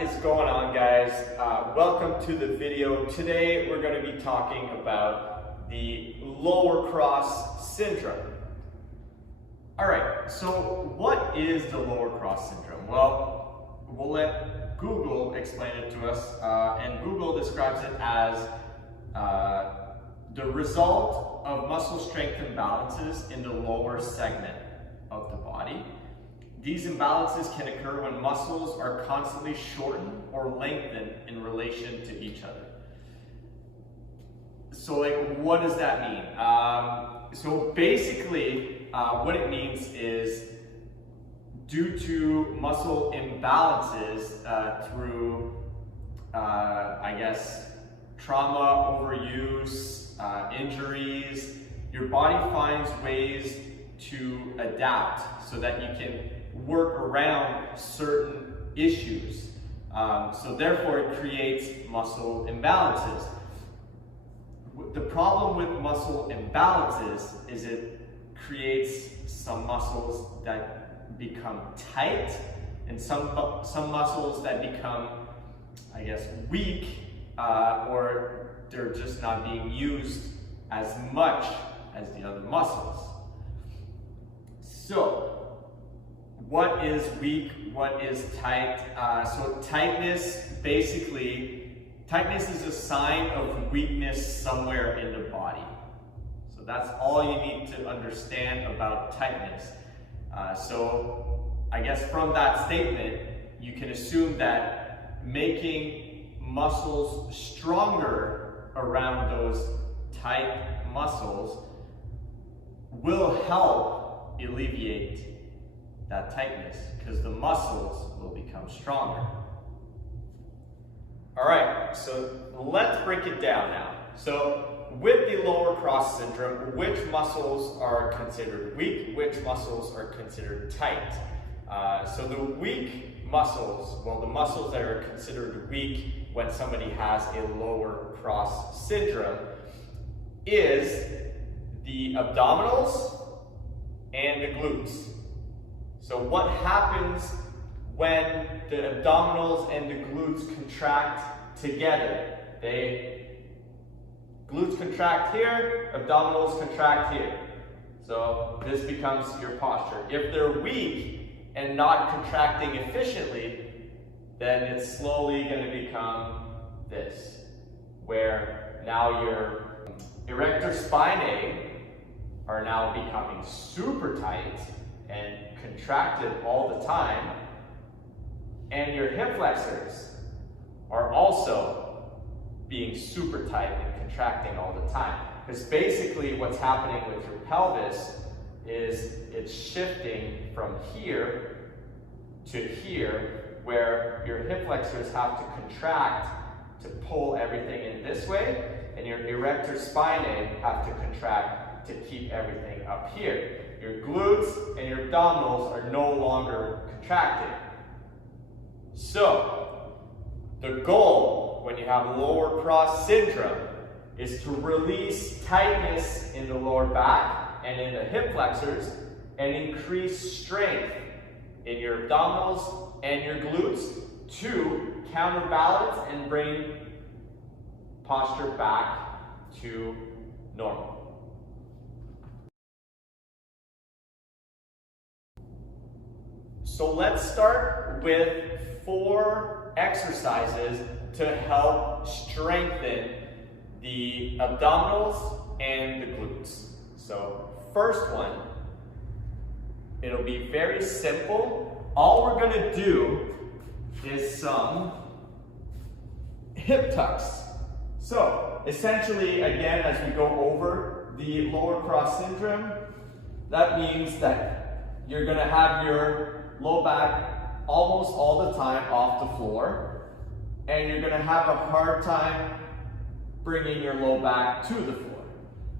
is going on, guys? Welcome to the video. Today we're going to be talking about the lower cross syndrome. Alright, so what is the lower cross syndrome? Well, we'll let Google explain it to us, and Google describes it as the result of muscle strength imbalances in the lower segment of the body. These imbalances can occur when muscles are constantly shortened or lengthened in relation to each other. So what does that mean? So basically, what it means is due to muscle imbalances through, trauma, overuse, injuries, your body finds ways to adapt so that you can work around certain issues. So therefore it creates muscle imbalances. The problem with muscle imbalances is it creates some muscles that become tight and some muscles that become, weak, or they're just not being used as much as the other muscles. So, what is weak? What is tight? So tightness, tightness is a sign of weakness somewhere in the body. So that's all you need to understand about tightness. So I guess from that statement, you can assume that making muscles stronger around those tight muscles will help alleviate that tightness because the muscles will become stronger. All right, so let's break it down now. So with the lower cross syndrome, which muscles are considered weak, which muscles are considered tight? So the weak muscles, well, the muscles that are considered weak when somebody has a lower cross syndrome is the abdominals and the glutes. So what happens when the abdominals and the glutes contract together? Glutes contract here, abdominals contract here. So this becomes your posture. If they're weak and not contracting efficiently, then it's slowly going to become this, where now your erector spinae are now becoming super tight and contracted all the time, and your hip flexors are also being super tight and contracting all the time. Because basically what's happening with your pelvis is it's shifting from here to here, where your hip flexors have to contract to pull everything in this way, and your erector spinae have to contract to keep everything up here. Your glutes and your abdominals are no longer contracted. So, the goal when you have lower cross syndrome is to release tightness in the lower back and in the hip flexors and increase strength in your abdominals and your glutes to counterbalance and bring posture back to normal. So let's start with 4 exercises to help strengthen the abdominals and the glutes. So first one, it'll be very simple. All we're going to do is some hip tucks. So essentially, again, as we go over the lower cross syndrome, that means that you're going to have your low back almost all the time off the floor, and you're going to have a hard time bringing your low back to the floor.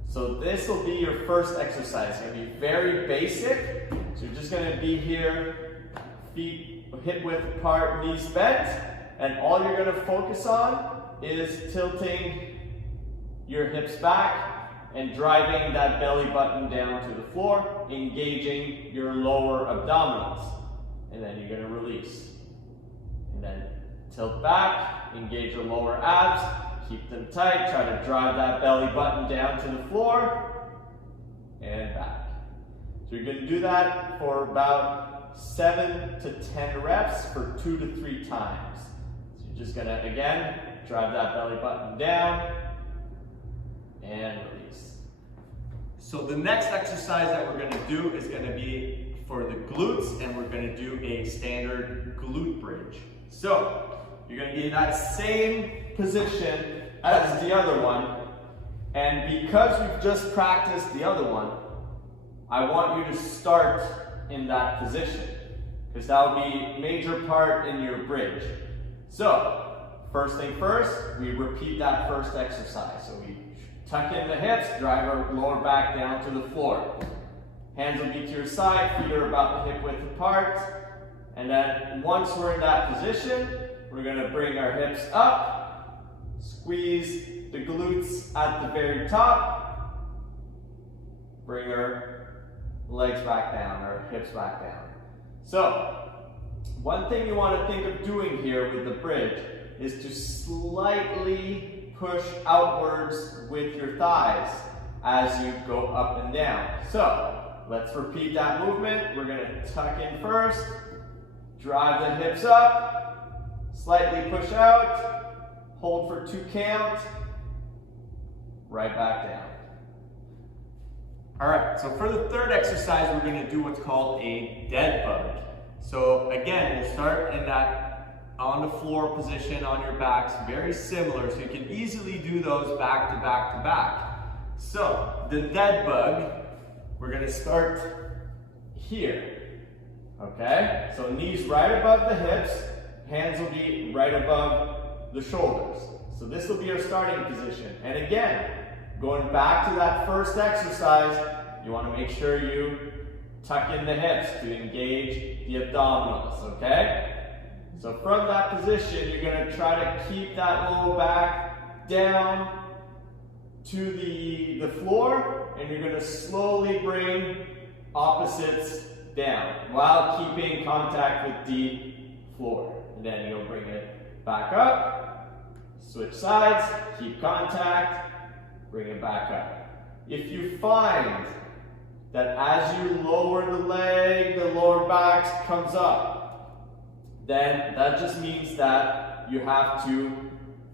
So this will be your first exercise. It's going to be very basic. So you're just going to be here, feet hip width apart, knees bent, and all you're going to focus on is tilting your hips back and driving that belly button down to the floor, engaging your lower abdominals. And then you're going to release. And then Tilt back, engage your lower abs, keep them tight, try to drive that belly button down to the floor, and back. So you're going to do that for about 7 to 10 reps for 2 to 3 times. So you're just going to, again, drive that belly button down, and release. So the next exercise that we're going to do is going to be for the glutes, and we're going to do a standard glute bridge. So you're going to be in that same position as the other one, and because we've just practiced the other one, I want you to start in that position, because that will be a major part in your bridge. So first thing first, we repeat that first exercise. So we tuck in the hips, drive our lower back down to the floor. Hands will be to your side, feet are about hip width apart. And then once we're in that position, we're going to bring our hips up, squeeze the glutes at the very top, bring our legs back down, our hips back down. So one thing you want to think of doing here with the bridge is to slightly push outwards with your thighs as you go up and down. So let's repeat that movement. We're going to tuck in first, drive the hips up, slightly push out, hold for 2 count, right back down. All right, so for the third exercise, we're going to do what's called a dead bug. So again, we'll start in that on the floor position on your backs, very similar, so you can easily do those back to back to back. So the dead bug, we're going to start here, okay? So knees right above the hips, hands will be right above the shoulders. So this will be our starting position. And again, going back to that first exercise, you want to make sure you tuck in the hips to engage the abdominals, okay? So from that position, you're going to try to keep that lower back down to the floor, and you're going to slowly bring opposites down while keeping contact with the floor. And then you'll bring it back up, switch sides, keep contact, bring it back up. If you find that as you lower the leg, the lower back comes up, then that just means that you have to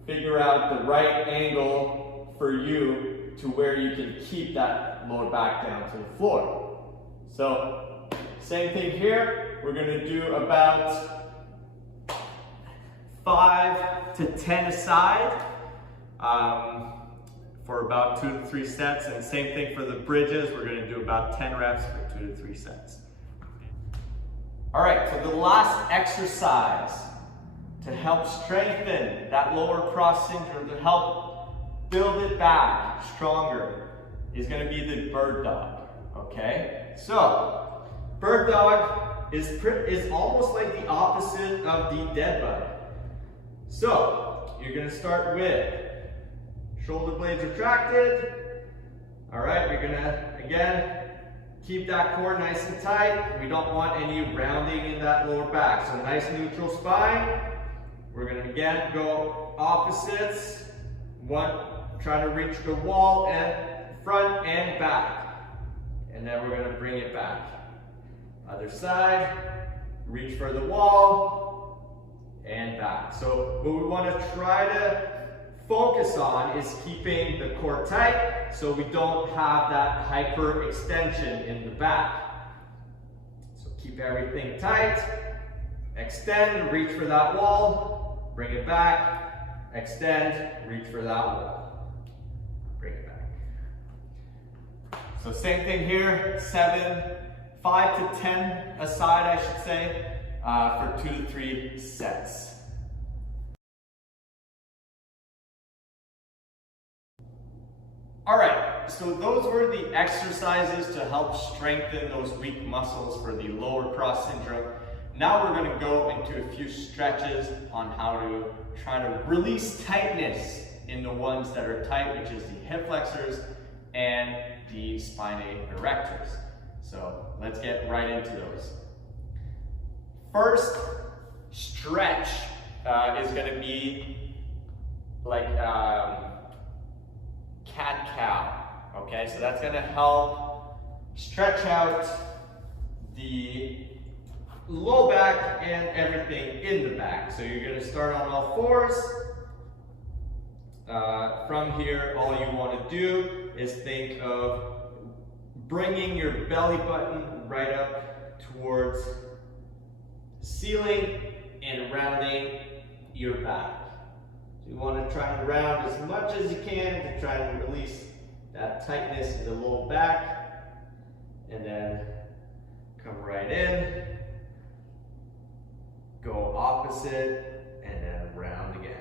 figure out the right angle for you to where you can keep that lower back down to the floor. So same thing here, we're going to do about 5 to 10 aside. For about 2 to 3 sets, and same thing for the bridges, we're going to do about 10 reps for 2 to 3 sets. All right, so the last exercise to help strengthen that lower cross syndrome, to help build it back stronger, is going to be the bird dog, okay? So, bird dog is almost like the opposite of the dead bug. So, you're going to start with shoulder blades retracted. All right, you're gonna, again, keep that core nice and tight. We don't want any rounding in that lower back. So nice neutral spine. We're gonna, again, go opposites. One, try to reach the wall and front and back. And then we're gonna bring it back. Other side, reach for the wall and back. So what we wanna try to focus on is keeping the core tight so we don't have that hyperextension in the back. So keep everything tight, extend, reach for that wall, bring it back, extend, reach for that wall, bring it back. So same thing here, 5 to 10 aside, I should say, for 2 to 3 sets. All right, so those were the exercises to help strengthen those weak muscles for the lower cross syndrome. Now we're going to go into a few stretches on how to try to release tightness in the ones that are tight, which is the hip flexors and the spinae erectors. So let's get right into those. First, stretch. is going to be like cat-cow. Okay, so that's going to help stretch out the low back and everything in the back. So you're going to start on all fours. From here, all you want to do is think of bringing your belly button right up towards the ceiling and rounding your back. So you want to try and round as much as you can to try and release that tightness in the low back, and then come right in, go opposite, and then round again.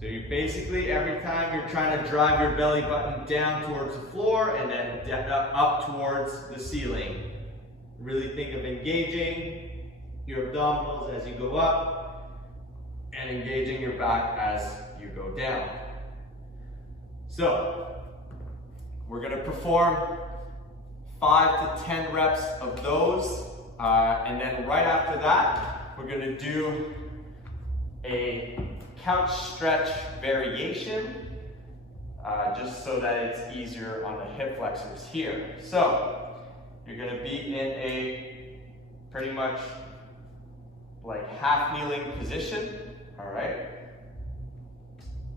So you basically, every time you're trying to drive your belly button down towards the floor and then up towards the ceiling. Really think of engaging your abdominals as you go up and engaging your back as you go down. So we're going to perform 5 to 10 reps of those, and then right after that we're going to do a couch stretch variation, just so that it's easier on the hip flexors here. So you're going to be in a pretty much like half kneeling position. All right.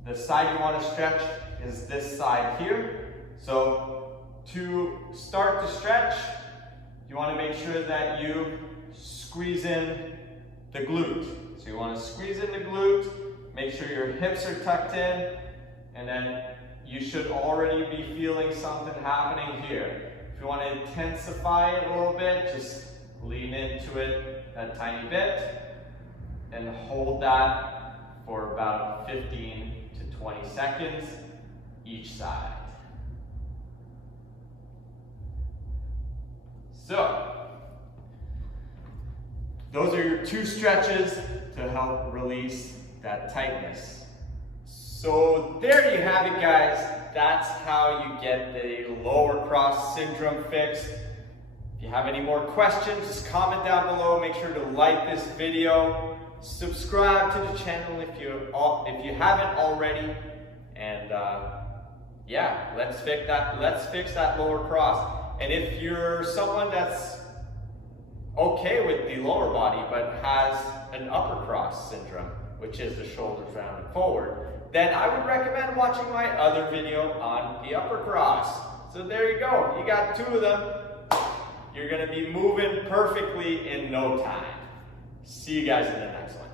The side you want to stretch is this side here. So to start to stretch, you want to make sure that you squeeze in the glute. So you want to squeeze in the glute, make sure your hips are tucked in, and then you should already be feeling something happening here. If you want to intensify it a little bit, just lean into it a tiny bit and hold that for about 15 to 20 seconds each side. So, those are your 2 stretches to help release that tightness. So there you have it, guys. That's how you get the lower cross syndrome fixed. If you have any more questions, just comment down below. Make sure to like this video. Subscribe to the channel if you haven't already. And yeah, let's fix that lower cross. And if you're someone that's okay with the lower body but has an upper cross syndrome, which is the shoulders round and forward, then I would recommend watching my other video on the upper cross. So there you go. You got 2 of them. You're going to be moving perfectly in no time. See you guys in the next one.